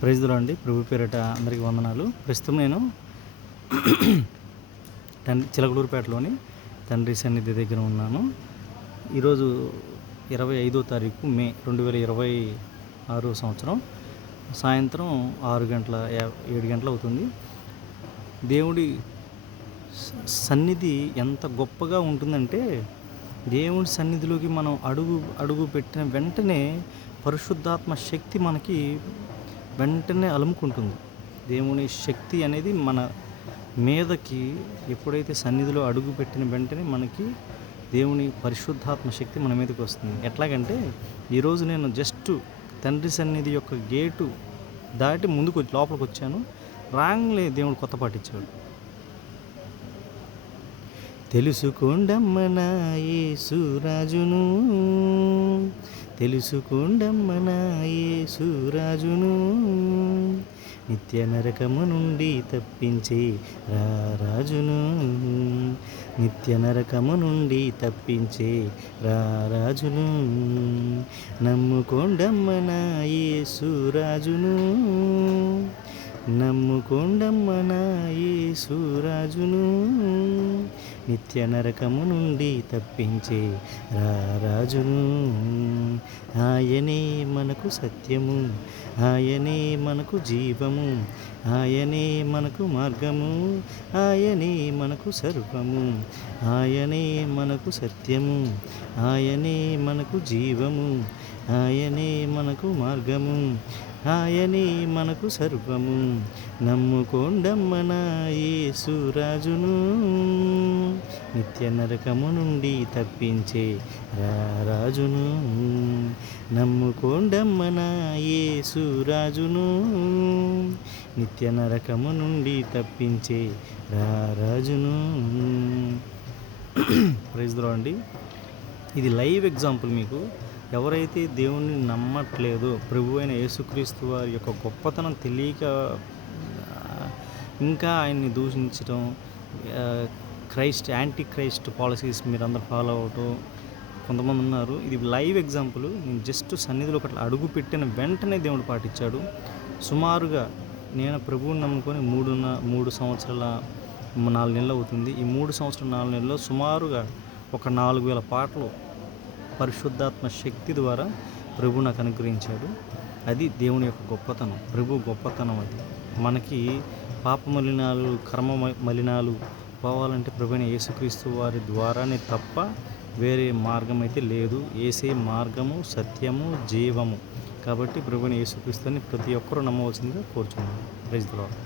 Praise the lord అండి. ప్రభు పేరిట అందరికీ వందనాలు. ప్రస్తుతం నేను చిలకలూరుపేటలోని తండ్రి సన్నిధి దగ్గర ఉన్నాను. ఈరోజు 25వ తారీఖు మే 2026 సంవత్సరం సాయంత్రం 7 గంటలు అవుతుంది. దేవుడి సన్నిధి ఎంత గొప్పగా ఉంటుందంటే, దేవుడి సన్నిధిలోకి మనం అడుగు పెట్టిన వెంటనే పరిశుద్ధాత్మ శక్తి మనకి వెంటనే అలుముకుంటుంది. దేవుని శక్తి అనేది మన మీదకి ఎప్పుడైతే సన్నిధిలో అడుగు పెట్టిన వెంటనే మనకి దేవుని పరిశుద్ధాత్మ శక్తి మన మీదకి వస్తుంది. ఎట్లాగంటే, ఈరోజు నేను జస్ట్ తండ్రి సన్నిధి యొక్క గేటు దాటి ముందుకు లోపలికి వచ్చాను. రాంగ్లే దేవుడు కొత్త పాట ఇచ్చాడు. తెలుసుకోండమ్మ నా యేసు రాజును, తెలుసుకోండమ్మ నా యేసు రాజును, నిత్య నరకము నుండి తప్పించే రారాజును, నిత్య నరకము నుండి తప్పించే రారాజును, నమ్ముకోండమ్మ నా యేసు రాజును, నమ్ముకోండమ్మ నా యేసు రాజును, నిత్య నరకము నుండి తప్పించే రారాజును. ఆయనే మనకు సత్యము, ఆయనే మనకు జీవము, ఆయనే మనకు మార్గము, ఆయనే మనకు సర్వము, ఆయనే మనకు సత్యము, ఆయనే మనకు జీవము, ఆయనే మనకు మార్గము, ఆయనే మనకు సర్వము, నమ్ముకోండమ్మ నా యేసు రాజును, నిత్య నరకము నుండి తప్పించే రారాజును, నమ్ముకోండమ్మ నా యేసు రాజును, నిత్య నరకము నుండి తప్పించే రారాజును. ప్రైజ్ ది లార్డ్ అండి. ఇది లైవ్ ఎగ్జాంపుల్. మీకు ఎవరైతే దేవుణ్ణి నమ్మట్లేదో, ప్రభు అయిన యేసుక్రీస్తు వారి యొక్క గొప్పతనం తెలియక ఇంకా ఆయన్ని దూషించడం, యాంటీ క్రైస్ట్ పాలసీస్ మీరందరూ ఫాలో అవటం కొంతమంది ఉన్నారు. ఇది లైవ్ ఎగ్జాంపుల్. నేను జస్ట్ సన్నిధిలో ఒకటి అడుగు పెట్టిన వెంటనే దేవుడు పాటించాడు. సుమారుగా నేను ప్రభువుని నమ్ముకొని 3 సంవత్సరాల 4 నెలలు అవుతుంది. ఈ 3 సంవత్సరాల 4 నెలల్లో సుమారుగా ఒక 4000 పాటలు పరిశుద్ధాత్మ శక్తి ద్వారా ప్రభు నాకు అనుగ్రహించాడు. అది దేవుని యొక్క గొప్పతనం, ప్రభు గొప్పతనం. అది మనకి పాప మలినాలు, కర్మ మలినాలు పోవాలంటే ప్రభువైన యేసుక్రీస్తు వారి ద్వారానే తప్ప వేరే మార్గం అయితే లేదు. యేసే మార్గము, సత్యము, జీవము. కాబట్టి ప్రభువైన యేసుక్రీస్తుని ప్రతి ఒక్కరూ నమ్మవలసిందిగా కోరుచున్నాను. Praise the lord.